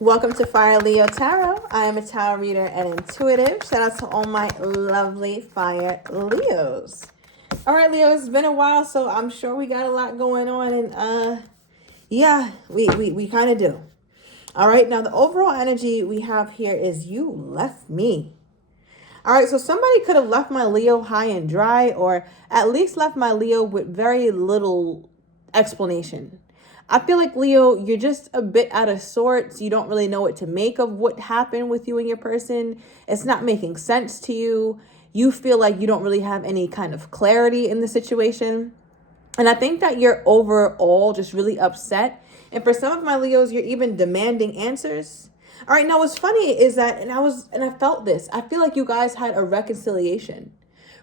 Welcome to Fire Leo Tarot. I am a tarot reader and intuitive. Shout out to all my lovely Fire Leos. All right, Leo, it's been a while, so I'm sure we got a lot going on, and yeah, we kind of do. All right, now the overall energy we have here is you left me. All right, so somebody could have left my Leo high and dry, or at least left my Leo with very little explanation. I feel like, Leo, you're just a bit out of sorts. You don't really know what to make of what happened with you and your person. It's not making sense to you. You feel like you don't really have any kind of clarity in the situation. And I think that you're overall just really upset. And for some of my Leos, you're even demanding answers. All right, now what's funny is that, and I felt this. I feel like you guys had a reconciliation,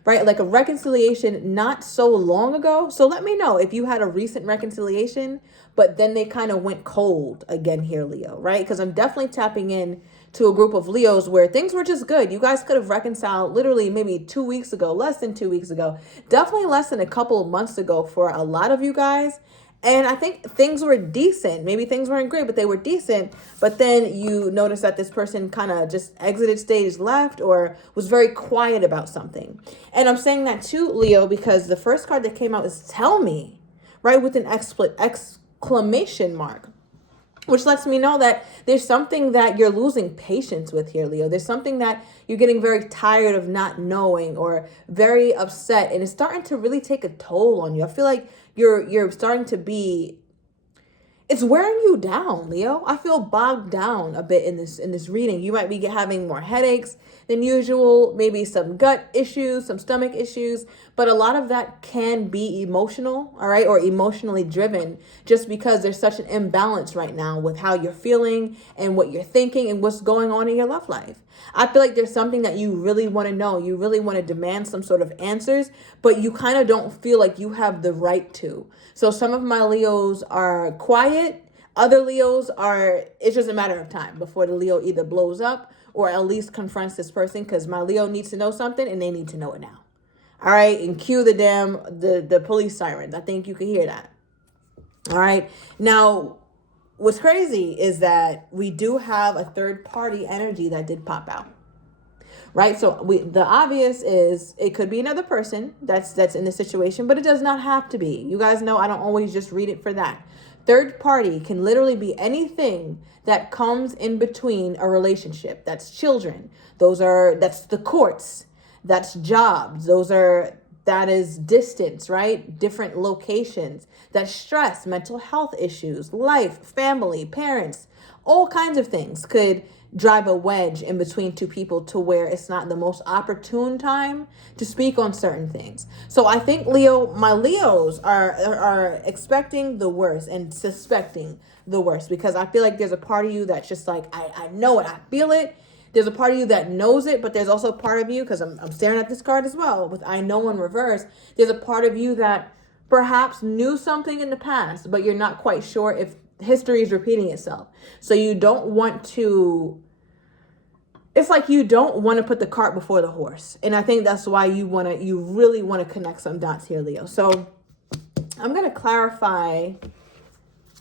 right? Like a reconciliation not so long ago. So let me know if you had a recent reconciliation, but then they kind of went cold again here, Leo, right? Because I'm definitely tapping in to a group of Leos where things were just good. You guys could have reconciled literally maybe 2 weeks ago, less than 2 weeks ago, definitely less than a couple of months ago for a lot of you guys. And I think things were decent. Maybe things weren't great, but they were decent. But then you notice that this person kind of just exited stage left or was very quiet about something. And I'm saying that too, Leo, because the first card that came out is tell me, right? With an exclamation mark, which lets me know that there's something that you're losing patience with here, Leo. There's something that you're getting very tired of not knowing or very upset, and it's starting to really take a toll on you. I feel like you're starting to be, it's wearing you down, Leo. I feel bogged down a bit in this reading. You might be having more headaches than usual, maybe some gut issues, some stomach issues, but a lot of that can be emotional, all right, or emotionally driven, just because there's such an imbalance right now with how you're feeling and what you're thinking and what's going on in your love life. I feel like there's something that you really want to know. You really want to demand some sort of answers, but you kind of don't feel like you have the right to. So some of my Leos are quiet. Other Leos are, it's just a matter of time before the Leo either blows up or at least confronts this person, because my Leo needs to know something and they need to know it now. All right, and cue the police sirens. I think you can hear that. All right, now what's crazy is that we do have a third party energy that did pop out. Right, so the obvious is it could be another person that's in the situation, but it does not have to be. You guys know I don't always just read it for that. Third party can literally be anything that comes in between a relationship. That's children. That's the courts. That's jobs. That is distance, right? Different locations. That's stress, mental health issues, life, family, parents, all kinds of things could drive a wedge in between two people to where it's not the most opportune time to speak on certain things. So I think, Leo, my Leos are expecting the worst and suspecting the worst, because I feel like there's a part of you that's just like, I know it, I feel it. There's a part of you that knows it, but there's also a part of you, because I'm staring at this card as well with I know in reverse. There's a part of you that perhaps knew something in the past, but you're not quite sure if history is repeating itself. So you don't want to, it's like you don't want to put the cart before the horse. And I think that's why you really want to connect some dots here, Leo. So I'm going to clarify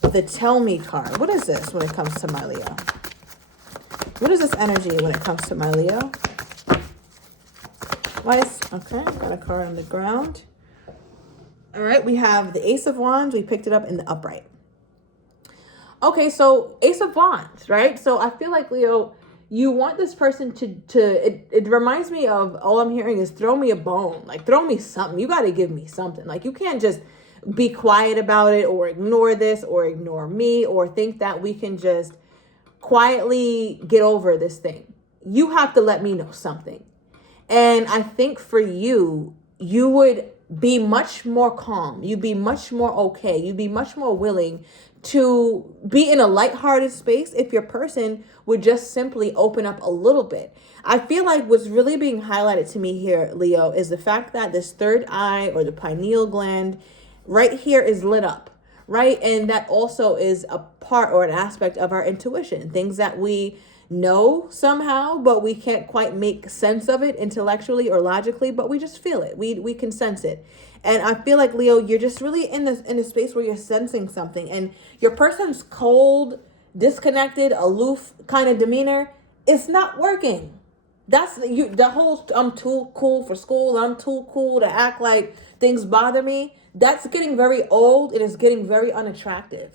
the tell me card. What is this when it comes to my Leo? What is this energy when it comes to my Leo? Okay, got a card on the ground. All right, we have the Ace of Wands. We picked it up in the upright. Okay, so Ace of Wands, right? So I feel like, Leo, you want this person it reminds me of, all I'm hearing is throw me a bone. Like, throw me something. You got to give me something. Like, you can't just be quiet about it or ignore this or ignore me or think that we can just quietly get over this thing. You have to let me know something. And I think for you, you would be much more calm. You'd be much more okay. You'd be much more willing to be in a lighthearted space if your person would just simply open up a little bit. I feel like what's really being highlighted to me here, Leo, is the fact that this third eye or the pineal gland right here is lit up, right? And that also is a part or an aspect of our intuition, things that we know somehow, but we can't quite make sense of it intellectually or logically, but we just feel it. We can sense it. And I feel like, Leo, you're just really in a space where you're sensing something, and your person's cold disconnected, aloof kind of demeanor, it's not working. That's you. The whole I'm too cool for school. I'm too cool to act like things bother me. That's getting very old. It is getting very unattractive.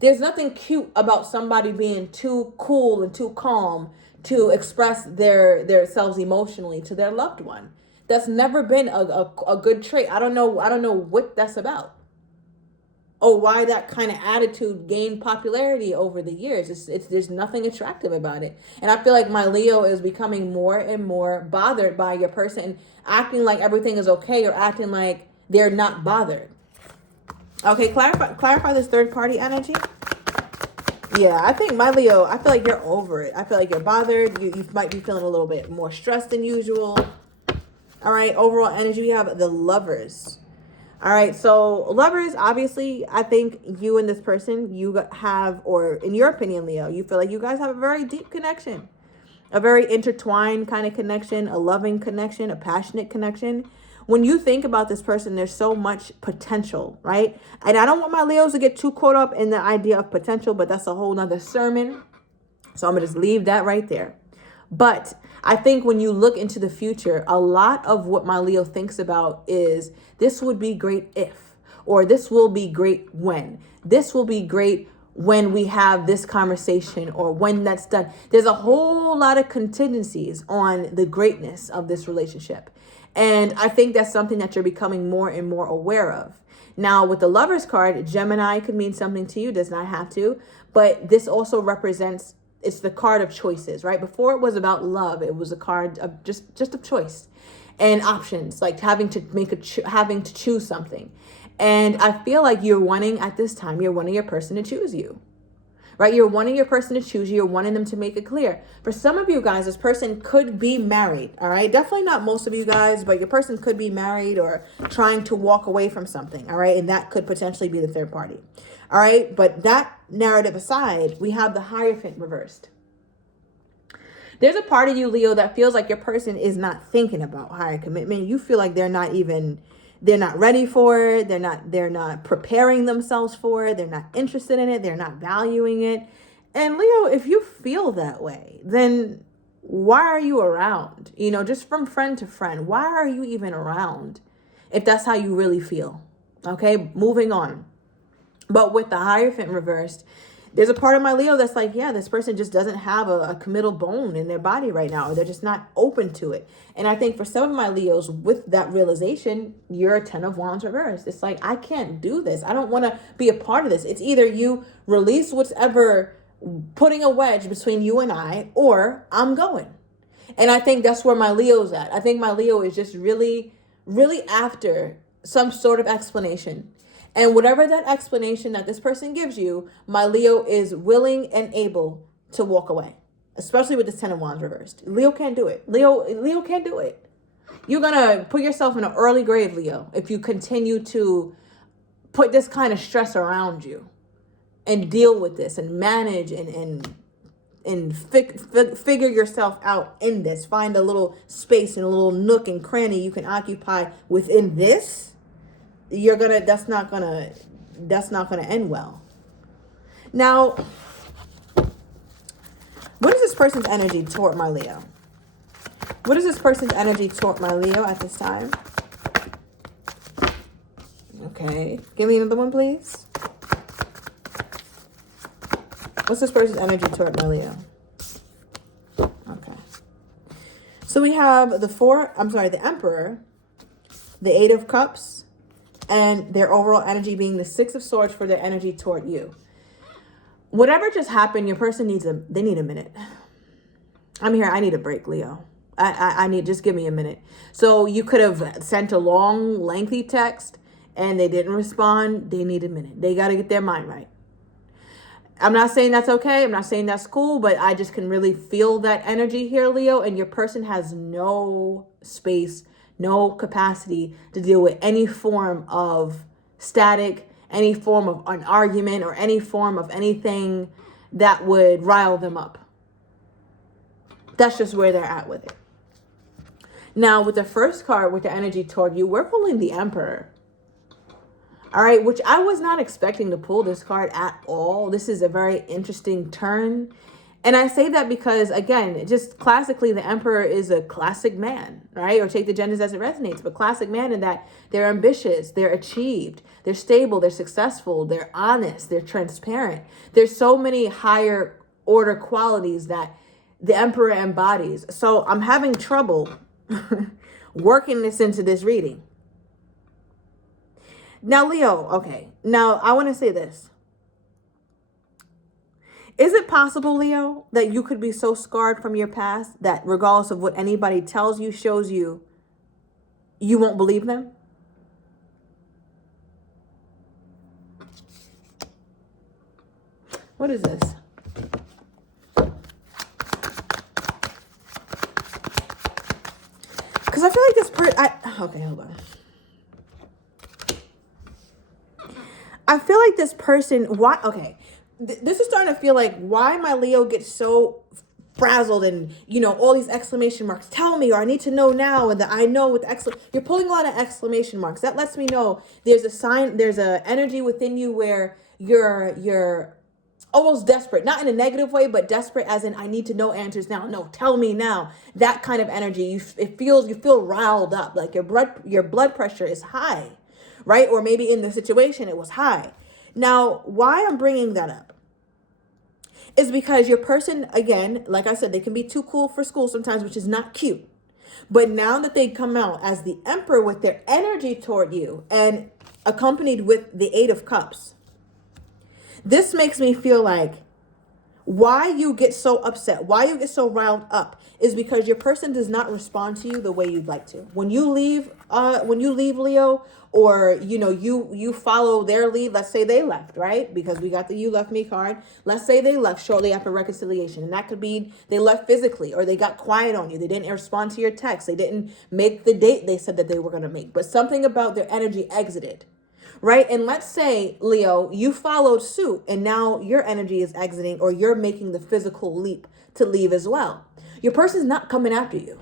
There's nothing cute about somebody being too cool and too calm to express their selves emotionally to their loved one. That's never been a good trait. I don't know what that's about. Or why that kind of attitude gained popularity over the years. It's there's nothing attractive about it. And I feel like my Leo is becoming more and more bothered by your person acting like everything is okay or acting like they're not bothered. Okay, clarify this third party energy. Yeah, I think my Leo, I feel like you're over it. I feel like you're bothered. You might be feeling a little bit more stressed than usual. All right, overall energy, we have the Lovers. All right, so Lovers, obviously, I think you and this person, you have, or in your opinion, Leo, you feel like you guys have a very deep connection, a very intertwined kind of connection, a loving connection, a passionate connection. When you think about this person, there's so much potential, right? And I don't want my Leos to get too caught up in the idea of potential, but that's a whole nother sermon. So I'm gonna just leave that right there. But I think when you look into the future, a lot of what my Leo thinks about is this would be great if, or this will be great when. This will be great when we have this conversation or when that's done. There's a whole lot of contingencies on the greatness of this relationship. And I think that's something that you're becoming more and more aware of. Now, with the Lovers card, Gemini could mean something to you, does not have to. But this also represents, it's the card of choices, right? Before it was about love, it was a card of just of choice and options, like having to choose something. And I feel like you're wanting, at this time, you're wanting your person to choose you. Right? You're wanting your person to choose you. You're wanting them to make it clear. For some of you guys, this person could be married. All right. Definitely not most of you guys, but your person could be married or trying to walk away from something. All right. And that could potentially be the third party. All right. But that narrative aside, we have the Hierophant reversed. There's a part of you, Leo, that feels like your person is not thinking about higher commitment. You feel like they're not ready for it. They're not preparing themselves for it. They're not interested in it. They're not valuing it. And Leo, if you feel that way, then why are you around? You know, just from friend to friend, why are you even around if that's how you really feel? Okay, moving on. But with the Hierophant reversed, there's a part of my Leo that's like, yeah, this person just doesn't have a committal bone in their body right now, or they're just not open to it. And I think for some of my Leos, with that realization, you're a 10 of Wands reversed. It's like, I can't do this. I don't want to be a part of this. It's either you release whatever putting a wedge between you and I, or I'm going. And I think that's where my Leo's at. I think my Leo is just really, really after some sort of explanation. And whatever that explanation that this person gives you, my Leo is willing and able to walk away, especially with this 10 of Wands reversed. Leo can't do it. Leo can't do it. You're going to put yourself in an early grave, Leo, if you continue to put this kind of stress around you and deal with this and manage and figure yourself out in this. Find a little space and a little nook and cranny you can occupy within this. That's not gonna end well. Now, what is this person's energy toward my Leo? What is this person's energy toward my Leo at this time? Okay, give me another one, please. What's this person's energy toward my Leo? Okay. So we have the Emperor, the Eight of Cups, and their overall energy being the Six of Swords for their energy toward you. Whatever just happened, your person needs a minute. I'm here. I need a break, Leo. Just give me a minute. So you could have sent a long, lengthy text and they didn't respond. They need a minute. They got to get their mind right. I'm not saying that's okay. I'm not saying that's cool, but I just can really feel that energy here, Leo, and your person has no space, no capacity to deal with any form of static, any form of an argument, or any form of anything that would rile them up. That's just where they're at with it. Now, with the first card, with the energy toward you, we're pulling the Emperor. All right, which I was not expecting to pull this card at all. This is a very interesting turn. And I say that because, again, just classically, the Emperor is a classic man, right? Or take the genders as it resonates, but classic man in that they're ambitious, they're achieved, they're stable, they're successful, they're honest, they're transparent. There's so many higher order qualities that the Emperor embodies. So I'm having trouble working this into this reading. Now, Leo, okay. Now, I want to say this. Is it possible, Leo, that you could be so scarred from your past that regardless of what anybody tells you, shows you, you won't believe them? What is this? Because I feel like this okay, hold on. I feel like this person, why? Okay, this is starting to feel like why my Leo gets so frazzled and, you know, all these exclamation marks. Tell me, or I need to know now. And the I know with you're pulling a lot of exclamation marks. That lets me know there's a sign, there's a energy within you where you're almost desperate, not in a negative way, but desperate as in I need to know answers now. No, tell me now. That kind of energy. You feel riled up, like your blood pressure is high, right? Or maybe in the situation it was high. Now, why I'm bringing that up is because your person, again, like I said, they can be too cool for school sometimes, which is not cute. But now that they come out as the Emperor with their energy toward you and accompanied with the Eight of Cups, this makes me feel like why you get so upset, why you get so riled up is because your person does not respond to you the way you'd like to. When you leave Leo, or, you know, you follow their lead, let's say they left, right? Because we got the You Left Me card. Let's say they left shortly after reconciliation. And that could be they left physically, or they got quiet on you. They didn't respond to your text. They didn't make the date they said that they were going to make. But something about their energy exited, right? And let's say, Leo, you followed suit and now your energy is exiting, or you're making the physical leap to leave as well. Your person's not coming after you.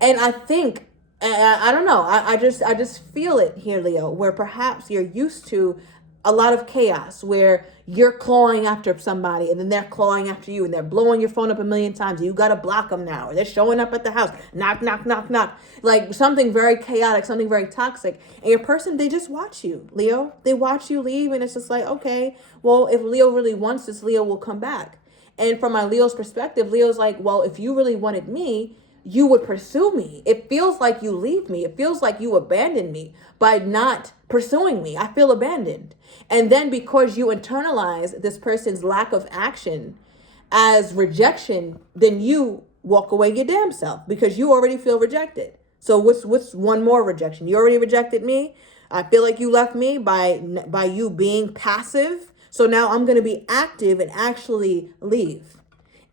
And I think, I don't know, I just feel it here, Leo, where perhaps you're used to a lot of chaos where you're clawing after somebody and then they're clawing after you and they're blowing your phone up a million times. You got to block them now, or they're showing up at the house. Knock, knock, knock, knock. Like something very chaotic, something very toxic. And your person, they just watch you, Leo. They watch you leave, and it's just like, okay, well, if Leo really wants this, Leo will come back. And from my Leo's perspective, Leo's like, well, if you really wanted me, you would pursue me. It feels like you leave me. It feels like you abandoned me by not pursuing me. I feel abandoned. And then because you internalize this person's lack of action as rejection, then you walk away your damn self because you already feel rejected. So what's one more rejection? You already rejected me. I feel like you left me by you being passive. So now I'm going to be active and actually leave.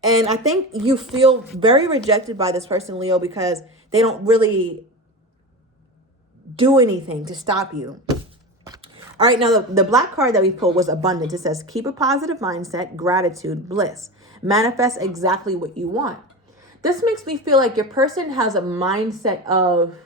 And I think you feel very rejected by this person, Leo, because they don't really do anything to stop you. All right, now the black card that we pulled was abundance. It says, keep a positive mindset, gratitude, bliss. Manifest exactly what you want. This makes me feel like your person has a mindset of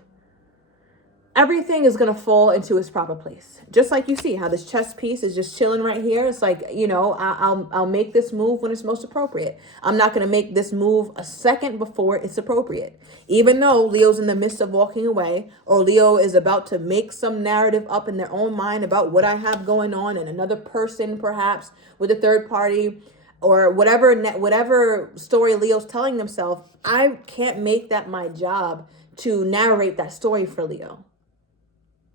everything is going to fall into its proper place. Just like you see how this chess piece is just chilling right here. It's like, you know, I'll make this move when it's most appropriate. I'm not going to make this move a second before it's appropriate. Even though Leo's in the midst of walking away, or Leo is about to make some narrative up in their own mind about what I have going on and another person perhaps with a third party, or whatever story Leo's telling themselves, I can't make that my job to narrate that story for Leo.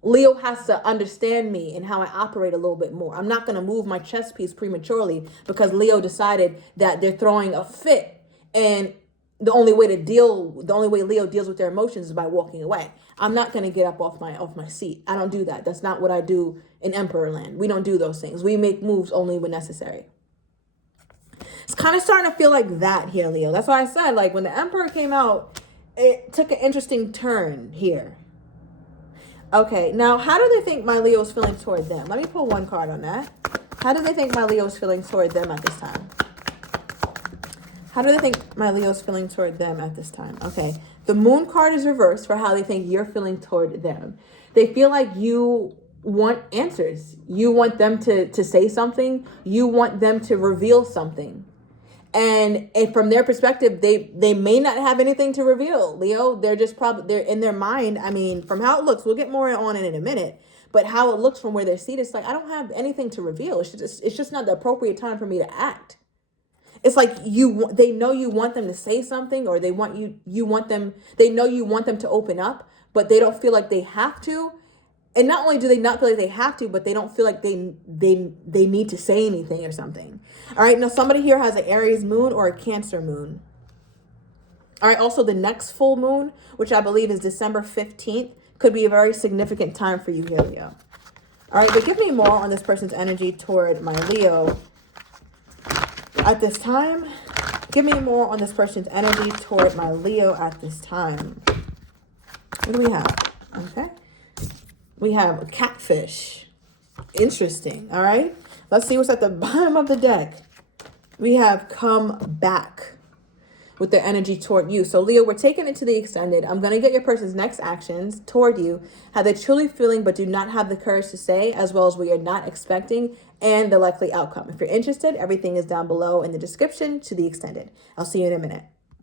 Leo has to understand me and how I operate a little bit more. I'm not going to move my chess piece prematurely because Leo decided that they're throwing a fit, and the only way Leo deals with their emotions is by walking away. I'm not going to get up off my seat. I don't do that. That's not what I do in Emperor Land. We don't do those things. We make moves only when necessary. It's kind of starting to feel like that here, Leo. That's why I said, like, when the Emperor came out, it took an interesting turn here. Okay, now how do they think my Leo's feeling toward them? Let me pull one card on that. How do they think my Leo's feeling toward them at this time? How do they think my Leo's feeling toward them at this time? Okay, the Moon card is reversed for how they think you're feeling toward them. They feel like you want answers. You want them to say something. You want them to reveal something. And from their perspective, they may not have anything to reveal, Leo. They're just they're in their mind. I mean, from how it looks, we'll get more on it in a minute. But how it looks from where they're seated, it's like, I don't have anything to reveal. It's just not the appropriate time for me to act. It's like they know you want them to say something, or they know you want them to open up, but they don't feel like they have to. And not only do they not feel like they have to, but they don't feel like they need to say anything or something. All right, now somebody here has an Aries moon or a Cancer moon. All right, also the next full moon, which I believe is December 15th, could be a very significant time for you here, Leo. All right, but give me more on this person's energy toward my Leo at this time. Give me more on this person's energy toward my Leo at this time. What do we have? Okay. We have a catfish. Interesting. All right. Let's see what's at the bottom of the deck. We have come back with their energy toward you. So Leo, we're taking it to the extended. I'm going to get your person's next actions toward you, how they're truly feeling but do not have the courage to say, as well as what you're not expecting, and the likely outcome. If you're interested, everything is down below in the description to the extended. I'll see you in a minute.